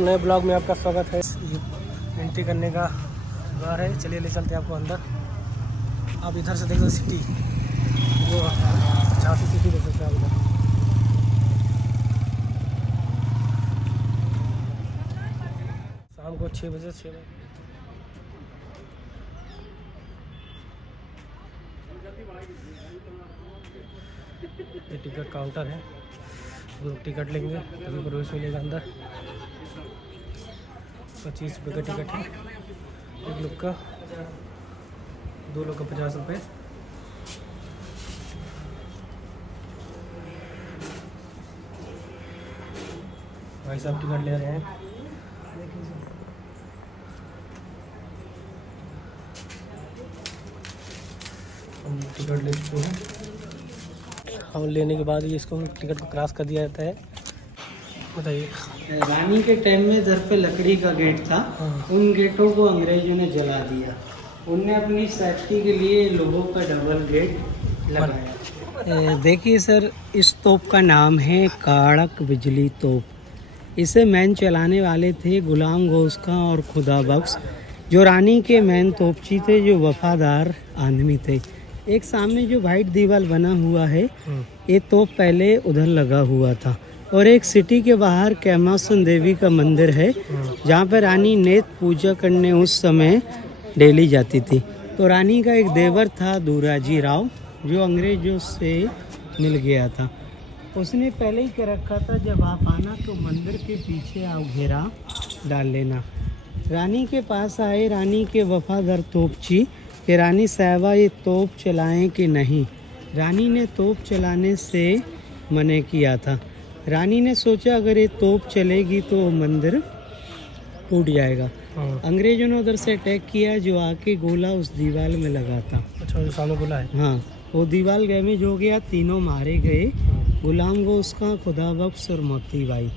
नए ब्लॉग में आपका स्वागत है। एंट्री करने का द्वार है, चलिए ले चलते हैं आपको अंदर। आप इधर से देख सकते सिटी, वो झांसी सिटी देख सकते हैं आप इधर। शाम को 6 बजे ये टिकट काउंटर है, लोग टिकट लेंगे तभी प्रवेश मिलेगा अंदर। 25 रुपये का टिकट है एक लोग का, 2 लोग का 50 रुपये। भाई साहब टिकट ले रहे हैं। हम टिकट ले चुके हैं और लेने के बाद इसको टिकट को क्रॉस कर दिया जाता है। बताइए। रानी के टाइम में इधर पे लकड़ी का गेट था, उन गेटों को अंग्रेजों ने जला दिया। उनने अपनी सेफ्टी के लिए लोगों का डबल गेट लगाया। देखिए सर, इस तोप का नाम है काड़क बिजली तोप। इसे मैन चलाने वाले थे गुलाम गौस खां और खुदा बख्श, जो रानी के मैन तोपची थे, जो वफादार आदमी थे। एक सामने जो वाइट दीवार बना हुआ है, ये तोप पहले उधर लगा हुआ था। और एक सिटी के बाहर कैमासन देवी का मंदिर है, जहाँ पर रानी नेत पूजा करने उस समय डेली जाती थी। तो रानी का एक देवर था दूराजी राव, जो अंग्रेजों से मिल गया था। उसने पहले ही कर रखा था, जब आप आना तो मंदिर के पीछे आप घेरा डाल लेना। रानी के पास आए रानी के वफादार तोपची कि रानी साहबा ये तोप चलाएं कि नहीं। रानी ने तोप चलाने से मना किया था। रानी ने सोचा अगर ये तोप चलेगी तो मंदिर टूट जाएगा। अंग्रेजों ने उधर से अटैक किया, जो आके गोला उस दीवार में लगा था। अच्छा, जो सामने गोला है, हाँ, वो दीवार डैमेज हो गया, तीनों मारे गए। गुलाम गौस खां, खुदा बख्श और मोती बाई,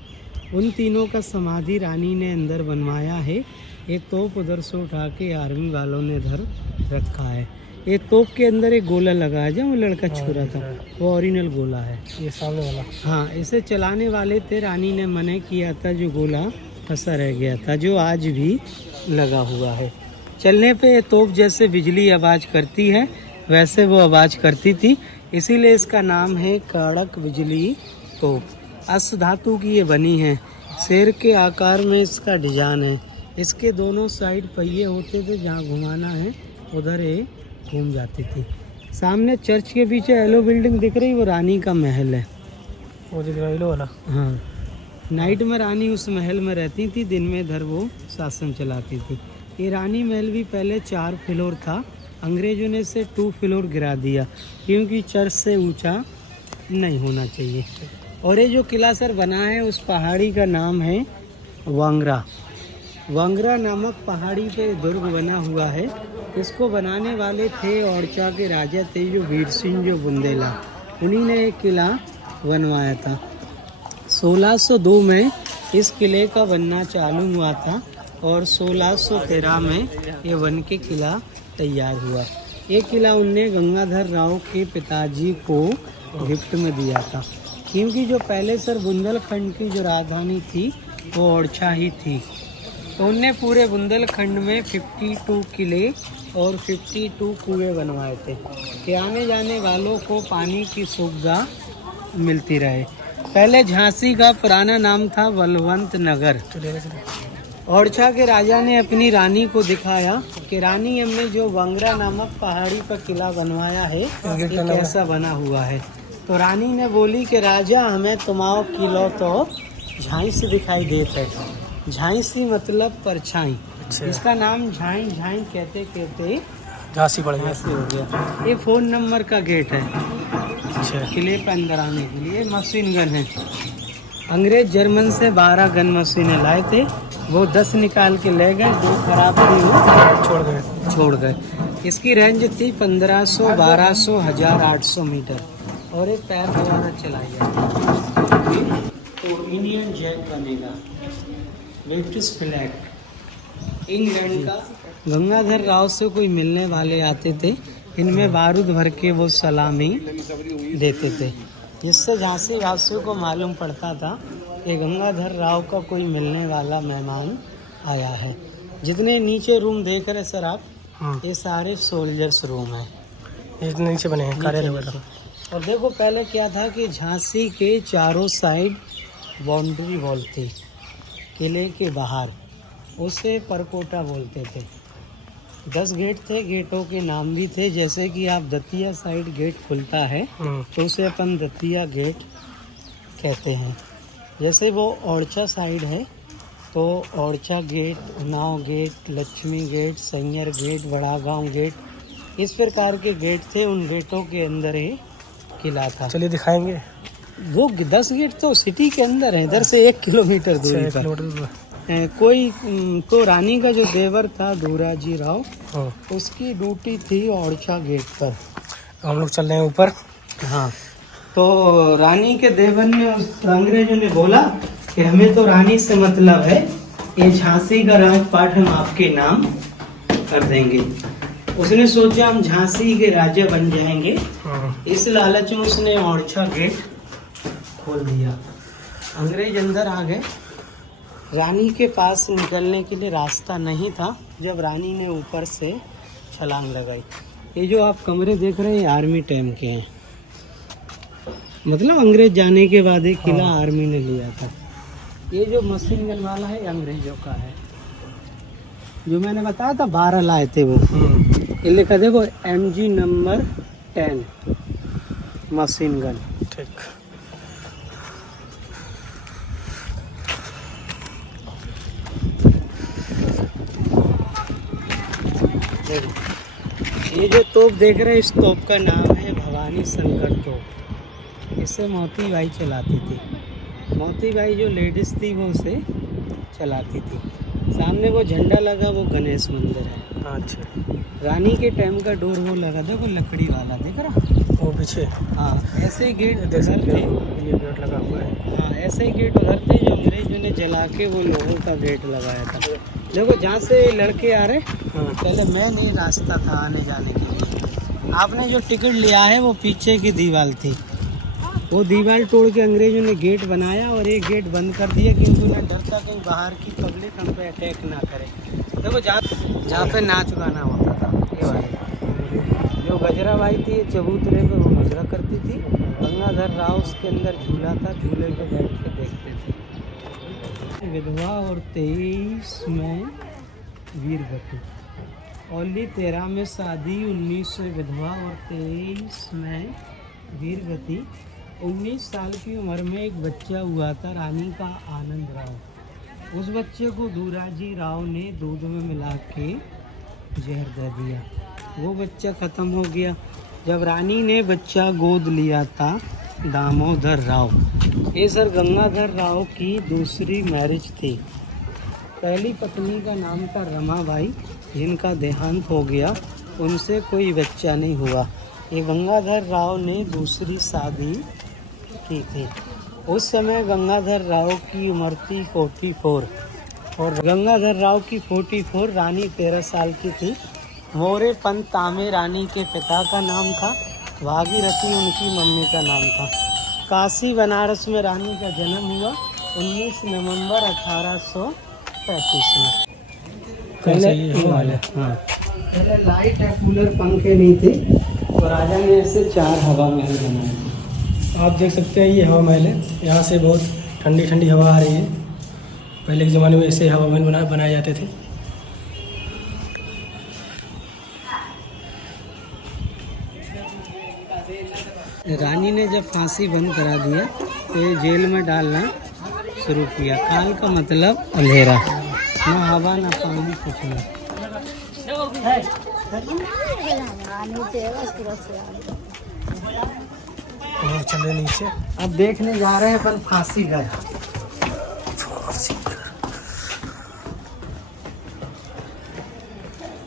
उन तीनों का समाधि रानी ने अंदर बनवाया है। ये तोप उधर से उठा के आर्मी वालों ने इधर रखा है। ये तोप के अंदर एक गोला लगा है, जो वो लड़का छू रहा था, वो ओरिजिनल गोला है, ये सामने वाला। हाँ, इसे चलाने वाले थे, रानी ने मना किया था, जो गोला फंसा रह गया था, जो आज भी लगा हुआ है। चलने पे ये तोप जैसे बिजली आवाज़ करती है, वैसे वो आवाज़ करती थी, इसीलिए इसका नाम है काड़क बिजली तोप। अश्व धातु की ये बनी है, शेर के आकार में इसका डिजाइन है। इसके दोनों साइड पहिए होते थे, जहाँ घुमाना है उधर ये घूम जाती थी। सामने चर्च के पीछे येलो बिल्डिंग दिख रही, वो रानी का महल है, वो दिख रहा है येलो वाला। हाँ, नाइट में रानी उस महल में रहती थी, दिन में इधर वो शासन चलाती थी। ये रानी महल भी पहले 4 फ्लोर था, अंग्रेजों ने इसे 2 फ्लोर गिरा दिया, क्योंकि चर्च से ऊंचा नहीं होना चाहिए। और ये जो किला सर बना है, उस पहाड़ी का नाम है वांगरा। वांगरा नामक पहाड़ी पे दुर्ग बना हुआ है। इसको बनाने वाले थे ओरछा के राजा थे, जो वीर सिंह जो बुंदेला, उन्हीं ने एक किला बनवाया था। 1602 में इस किले का बनना चालू हुआ था और 1613 में ये बन के किला तैयार हुआ। ये किला उनने गंगाधर राव के पिताजी को गिफ्ट में दिया था, क्योंकि जो पहले सर बुंदेलखंड की जो राजधानी थी वो ओरछा ही थी। तो उनने पूरे बुंदेलखंड में 52 किले और 52 कुएं बनवाए थे, कि आने जाने वालों को पानी की सुविधा मिलती रहे। पहले झांसी का पुराना नाम था बलवंत नगर। ओरछा के राजा ने अपनी रानी को दिखाया कि रानी, हमने जो वांगरा नामक पहाड़ी पर किला बनवाया है, ये कैसा बना हुआ है। तो रानी ने बोली कि राजा, हमें तुम्हारा किला तो झांसी दिखाई देता है। झांसी मतलब परछाई। अच्छा। इसका नाम झाई झाई कहते कहते झांसी पड़ गया। हो गया। ये 4 नंबर का गेट है। अच्छा, किले पर अंदर आने के लिए मशीन गन है। अंग्रेज जर्मन से 12 गन मशीनें लाए थे, वो 10 निकाल के ले गए, 2 खराब थी छोड़ गए। इसकी रेंज थी 1500, 1200, 1800 मीटर, और एक पैर द्वारा चलाई जाती। तो इंडियन जैक बनेगा, ब्रिटिश फ्लैग, इंग्लैंड का। गंगाधर राव से कोई मिलने वाले आते थे, इनमें बारूद भर के वो सलामी देते थे, जिससे झांसी वासियों को मालूम पड़ता था कि गंगाधर राव का कोई मिलने वाला मेहमान आया है। जितने नीचे रूम देख रहे सर आप, ये सारे सोल्जर्स रूम हैं, ये नीचे बने हैं कार्यालय वाला। और देखो पहले क्या था कि झांसी के चारों साइड बाउंड्री वॉल थी किले के बाहर, उसे परकोटा बोलते थे। 10 गेट थे, गेटों के नाम भी थे, जैसे कि आप दतिया साइड गेट खुलता है तो उसे अपन दतिया गेट कहते हैं। जैसे वो ओरछा साइड है तो Orchha gate, Unnao gate, Lakshmi gate, Saiyar gate, Bada Gaon gate, इस प्रकार के गेट थे। उन गेटों के अंदर ही किला था। चलिए दिखाएंगे। वो 10 गेट तो सिटी के अंदर है, इधर से 1 किलोमीटर दूरी पर। कोई तो रानी का जो देवर था दूराजी राव, उसकी ड्यूटी थी ओरछा गेट पर। हम लोग चल रहे हैं ऊपर। हाँ, तो रानी के देवर ने, अंग्रेजों ने बोला कि हमें तो रानी से मतलब है, ये झांसी का राजपाट हम आपके नाम कर देंगे। उसने सोचा हम झांसी के राजा बन जाएंगे, इस लालच में उसने ओरछा गेट खोल दिया। अंग्रेज अंदर आ गए। रानी के पास निकलने के लिए रास्ता नहीं था, जब रानी ने ऊपर से छलांग लगाई। ये जो आप कमरे देख रहे हैं आर्मी टाइम के हैं, मतलब अंग्रेज जाने के बाद एक किला आर्मी ने लिया था। ये जो मशीन गन वाला है अंग्रेजों का है, जो मैंने बताया था 12 लाए थे वो। ये लिखा देखो MG नंबर 10 मशीन गन। ठीक। ये जो तोप देख रहे हैं, इस तोप का नाम है भवानी शंकर तोप। इसे मोती बाई चलाती थी। मोती बाई जो लेडीज थी वो उसे चलाती थी। सामने वो झंडा लगा, वो गणेश मंदिर है। अच्छा। रानी के टाइम का डोर वो लगा था, वो लकड़ी वाला देख रहा, वो पीछे। हाँ, ऐसे ही गेट देख उधर सकते थे। हो, ये गेट लगा हुआ है। हाँ, ऐसे ही गेट उधर थे जो अंग्रेजों ने जला के वो लोगों का गेट लगाया था। देखो जहाँ से लड़के आ रहे, पहले मेन ही रास्ता था आने जाने के लिए। आपने जो टिकट लिया है वो पीछे की दीवार थी, वो दीवार तोड़ के अंग्रेजों ने गेट बनाया और एक गेट बंद कर दिया, क्योंकि उन्हें डर था कहीं बाहर की पब्लिक हम पे अटैक ना करे। देखो जहाँ पे नाच गाना होता था, ये वाली जो गजराबाई थी चबूतरे पे वो मुजरा करती थी। गंगाधर राव उसके अंदर झूला था, झूले पे बैठ के देखते थे। विधवा और 23 में वीरगति। ओली 13 में शादी, 19 से विधवा और 23 में वीरगति। 19 साल की उम्र में एक बच्चा हुआ था रानी का आनंद राव। उस बच्चे को दूराजी राव ने दूध में मिला के जहर दे दिया। वो बच्चा ख़त्म हो गया। जब रानी ने बच्चा गोद लिया था दामोदर राव, ये सर गंगाधर राव की दूसरी मैरिज थी। पहली पत्नी का नाम था रमाबाई, जिनका देहांत हो गया, उनसे कोई बच्चा नहीं हुआ। ये गंगाधर राव ने दूसरी शादी की थी। उस समय गंगाधर राव की उम्र थी 44 और गंगाधर राव की 44, रानी 13 साल की थी। मोरे पंत तामे रानी के पिता का नाम था, भागीरथी उनकी मम्मी का नाम था। काशी बनारस में रानी का जन्म हुआ 19 नवंबर 1835 में। पहले ये वाला। हाँ, पहले लाइट है, कूलर पंखे नहीं थे, तो राजा ने ऐसे 4 हवा महल बनाए थे। आप देख सकते हैं ये हवा महल है। यहाँ से बहुत ठंडी ठंडी हवा आ रही है। पहले के ज़माने में ऐसे हवा महल बनाए जाते थे। रानी ने जब फांसी बंद करा दिया तो ये जेल में डालना शुरू किया। काल का मतलब अंधेरा, ना हवा ना पानी, कुछ नहीं। चले नीचे। अब देखने जा रहे हैं अपन फांसी घर।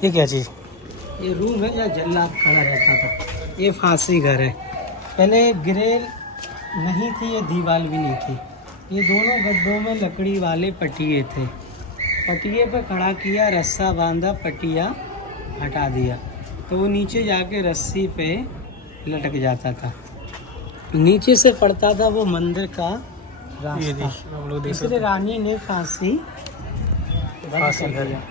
ये क्या चीज़? ये रूम है या जल्लाद खड़ा रहता था। ये फांसी घर है। पहले ग्रिल नहीं थी, ये दीवार भी नहीं थी। ये दोनों गड्ढों में लकड़ी वाले पटिए थे। पटिए पे खड़ा किया, रस्सा बांधा, पटिया हटा दिया तो वो नीचे जाके रस्सी पे लटक जाता था। नीचे से पड़ता था वो मंदिर का ये रास्ता। देखिए हम लोग देख इसलिए सकते रानी ने फांसी बंद फांसी कर घर। दिया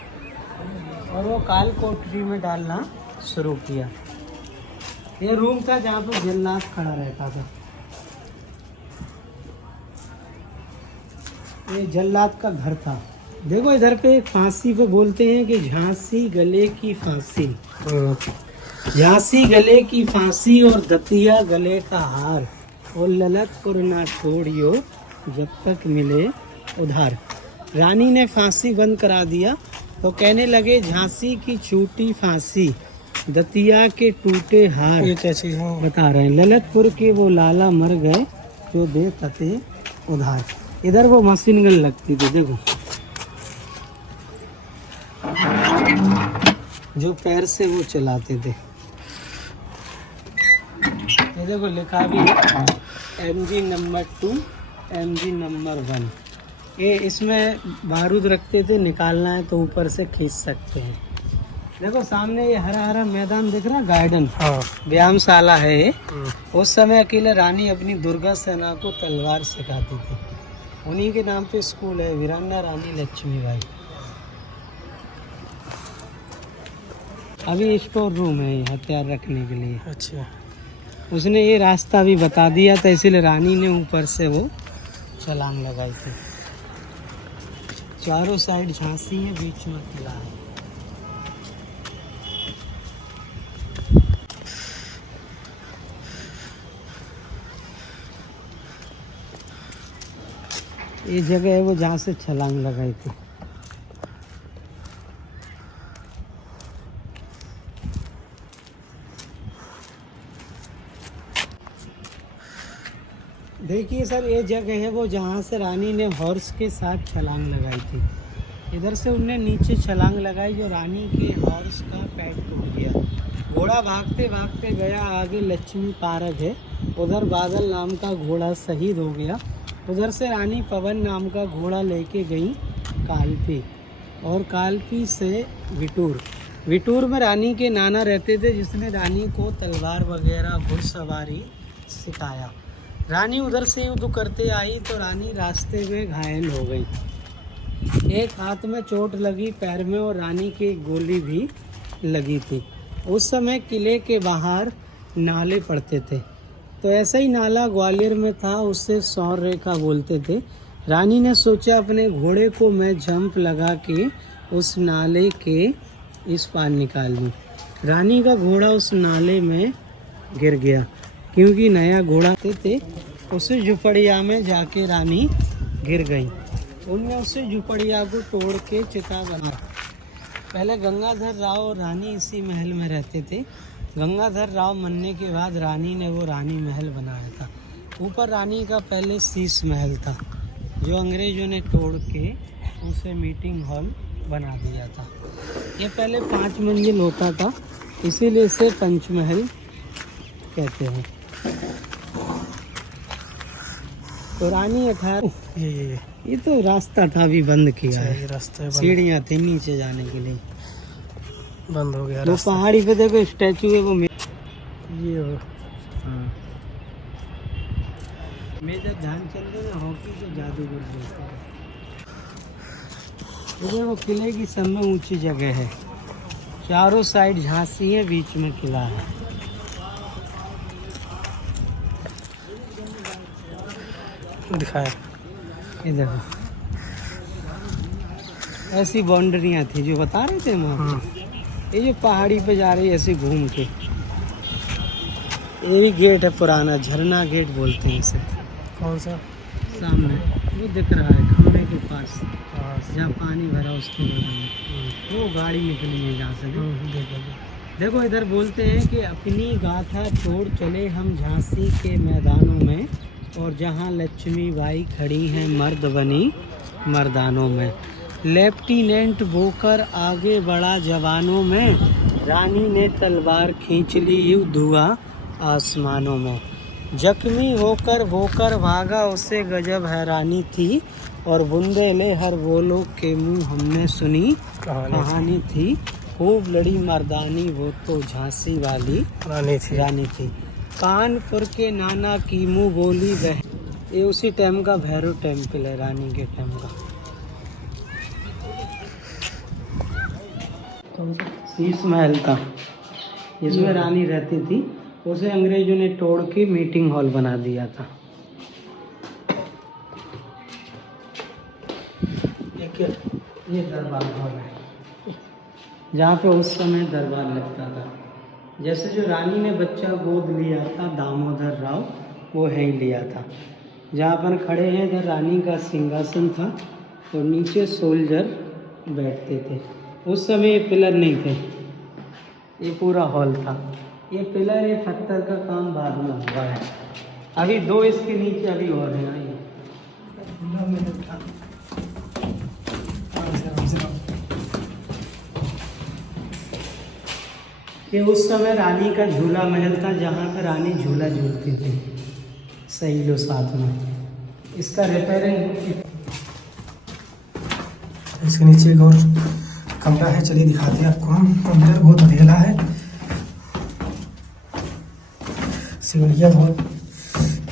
और वो काल कोठरी में डालना शुरू किया। ये रूम था जहाँ पर जल्लाद खड़ा रहता था। ये जल्लाद का घर था। देखो इधर पे फांसी पे बोलते हैं कि झांसी गले की फांसी, झांसी गले की फांसी और दतिया गले का हार, और ललतपुर ना छोड़ियो जब तक मिले उधार। रानी ने फांसी बंद करा दिया तो कहने लगे झांसी की छूटी फांसी, दतिया के टूटे हार। ये क्या चीज़ है? बता रहे हैं ललतपुर के वो लाला मर गए जो दे तते उधार। इधर वो मशीन गन लगती थी, देखो जो पैर से वो चलाते थे। ये देखो लिखा भी है MG नंबर 2, MG नंबर 1। ये इसमें बारूद रखते थे, निकालना है तो ऊपर से खींच सकते हैं। देखो सामने ये हरा हरा मैदान दिख रहा, गार्डन, हाँ। व्यायामशाला है ये। उस समय अकेले रानी अपनी दुर्गा सेना को तलवार सिखाती थी। उन्हीं के नाम पे स्कूल है, वीरांगना रानी लक्ष्मीबाई। अभी स्टोर रूम है ये हथियार रखने के लिए। अच्छा, उसने ये रास्ता भी बता दिया था, इसीलिए रानी ने ऊपर से वो छलांग लगाई थी। चारों साइड झांसी है, बीच में किला है। ये जगह है वो जहाँ से छलांग लगाई थी। देखिए सर, ये जगह है वो जहाँ से रानी ने हॉर्स के साथ छलांग लगाई थी। इधर से उनने नीचे छलांग लगाई, जो रानी के हॉर्स का पैर टूट गया। घोड़ा भागते भागते गया आगे, लक्ष्मी पार्क है उधर बादल नाम का घोड़ा शहीद हो गया। उधर से रानी पवन नाम का घोड़ा लेके गई कालपी, और कालपी से विटूर। विटूर में रानी के नाना रहते थे, जिसने रानी को तलवार वगैरह घुड़सवारी सिखाया। रानी उधर से युद्ध करते आई तो रानी रास्ते में घायल हो गई। एक हाथ में चोट लगी, पैर में, और रानी की गोली भी लगी थी। उस समय किले के बाहर नाले पड़ते थे, तो ऐसा ही नाला ग्वालियर में था, उससे सौर रेखा बोलते थे। रानी ने सोचा अपने घोड़े को मैं जंप लगा के उस नाले के इस पार निकाल दूँ। रानी का घोड़ा उस नाले में गिर गया, क्योंकि नया घोड़ा थे। उसे झुपड़िया में जाके रानी गिर गई। उनने उसे झुपड़िया को तोड़ के चिता बना। पहले गंगाधर राव और रानी इसी महल में रहते थे। गंगाधर राव मरने के बाद रानी ने वो रानी महल बनाया था। ऊपर रानी का पहले शीश महल था, जो अंग्रेजों ने तोड़ के उसे मीटिंग हॉल बना दिया था। ये पहले 5 मंजिल होता था, इसीलिए इसे पंचमहल कहते हैं। तो रानी 18 ये तो रास्ता था, अभी बंद किया है। ये रास्ता सीढ़ियाँ थी नीचे जाने के लिए, बंद हो गया वो रास्ता। पहाड़ी पे देखो स्टैचू है वो ये हो। हाँ। मेजर ध्यानचंद ने हॉकी के जादूगर बोलते हैं। ये वो किले की सब में ऊंची जगह है, चारों साइड झांसी है, बीच में किला है। दिखाया ये देखो ऐसी बाउंड्रियाँ थी जो बता रहे थे हम आपको। ये जो पहाड़ी पे जा रही है ऐसे घूम के, ये भी गेट है पुराना, झरना गेट बोलते हैं इसे। कौन सा? सामने वो दिख रहा है खंबे के पास, हाँ, जहाँ पानी भरा उसके बगल में वो गाड़ी निकली है जहाँ से। देखो इधर बोलते हैं कि अपनी गाथा छोड़ चले हम झांसी के मैदानों में, और जहाँ लक्ष्मीबाई खड़ी हैं मर्द बनी मर्दानों में। लेफ्टिनेंट बोकर आगे बढ़ा जवानों में, रानी ने तलवार खींच ली युद्ध हुआ आसमानों में। जख्मी होकर बोकर भागा, उसे गजब हैरानी थी, और बुंदेले हर वो लोग के मुंह हमने सुनी कहानी थी। खूब लड़ी मर्दानी वो तो झांसी वाली रानी थी। कानपुर के नाना की मुँह बोली बह। ये उसी टाइम का भैरव टेम्पल है, रानी के टाइम का। शीश महल था, इसमें रानी रहती थी, उसे अंग्रेजों ने तोड़ के मीटिंग हॉल बना दिया था। ये दरबार हॉल है, जहाँ पे उस समय दरबार लगता था। जैसे जो रानी ने बच्चा गोद लिया था दामोदर राव, वो है ही लिया था। जहाँ पर खड़े हैं इधर रानी का सिंहासन था और नीचे सोल्जर बैठते थे। उस समय ये पिलर नहीं थे, ये पूरा हॉल था। ये पिलर, ये पत्थर का काम बाद में हुआ है। अभी 2 इसके नीचे अभी और हैं। ये उस समय रानी का झूला महल था, जहाँ पर रानी झूला झूलती थी सही लो साथ में। इसका रिपेयरिंग, इसके नीचे एक और कमरा है, चलिए दिखाते हैं आपको हम। अंदर बहुत अंधेरा है, सीढ़ियाँ बहुत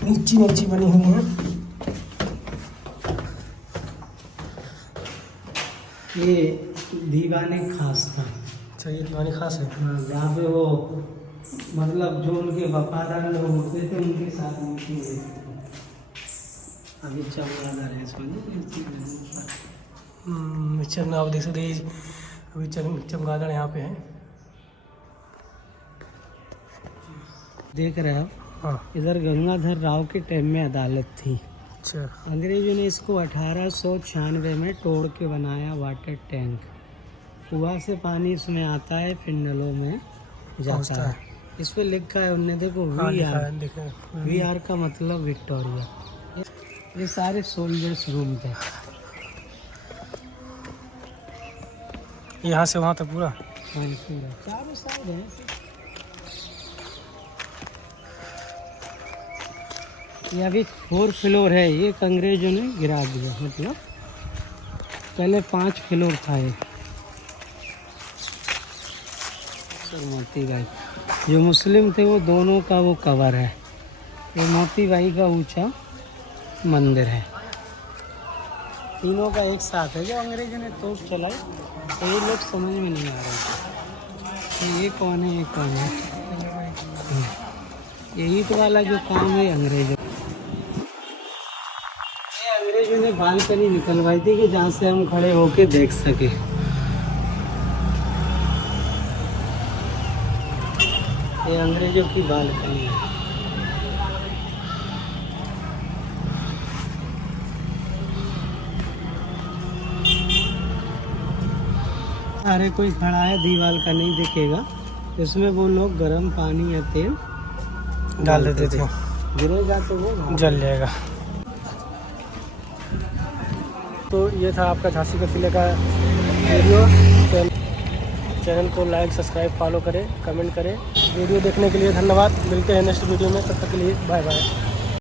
नीची नीची बनी हुई हैं। ये दीवाने खास था। अच्छा, ये दीवानी खास है। जहाँ पे वो मतलब जो उनके वफादार लोग होते थे उनके साथ मीटिंग हुई थी। अभी चमगादड़ है इसमें। चमगादड़ आप देख सकते हैं, अभी चमगादड़ यहाँ पे है। देख रहे हो, हाँ। इधर गंगाधर राव के टाइम में अदालत थी। अच्छा। अंग्रेजों ने इसको 1896 में तोड़ के बनाया वाटर टैंक। कुआं से पानी इसमें आता है, फिर नलों में जाता है। इस पे लिखा है उनने, देखो वी आर का मतलब विक्टोरिया। ये सारे सोल्जर्स रूम थे, यहाँ से वहाँ तक पूरा। चारों साइड है। ये अभी 4 फ्लोर है, ये अंग्रेजों ने गिरा दिया। मतलब पहले 5 फ्लोर था ये। मोती बाई जो मुस्लिम थे वो दोनों का वो कवर है। ये मोती बाई का ऊंचा मंदिर है। तीनों का एक साथ है। जो अंग्रेजों ने तोप चलाई तो ये लोग समझ में नहीं आ रहे थे ये कौन है, ये कौन है। ये ईंट वाला जो काम है अंग्रेजों ने बालकनी निकलवाई थी कि जहाँ से हम खड़े होके देख सके। ये अंग्रेजों की बालकनी है। अरे कोई खड़ा है, दीवार का नहीं दिखेगा। इसमें वो लोग गर्म पानी या तेल डाल देते थे, गिरेगा तो वो जल जाएगा। तो ये था आपका झांसी का किले का वीडियो। चैनल को लाइक, सब्सक्राइब, फॉलो करें, कमेंट करें। वीडियो देखने के लिए धन्यवाद। मिलते हैं नेक्स्ट वीडियो में, तब तक के लिए बाय बाय।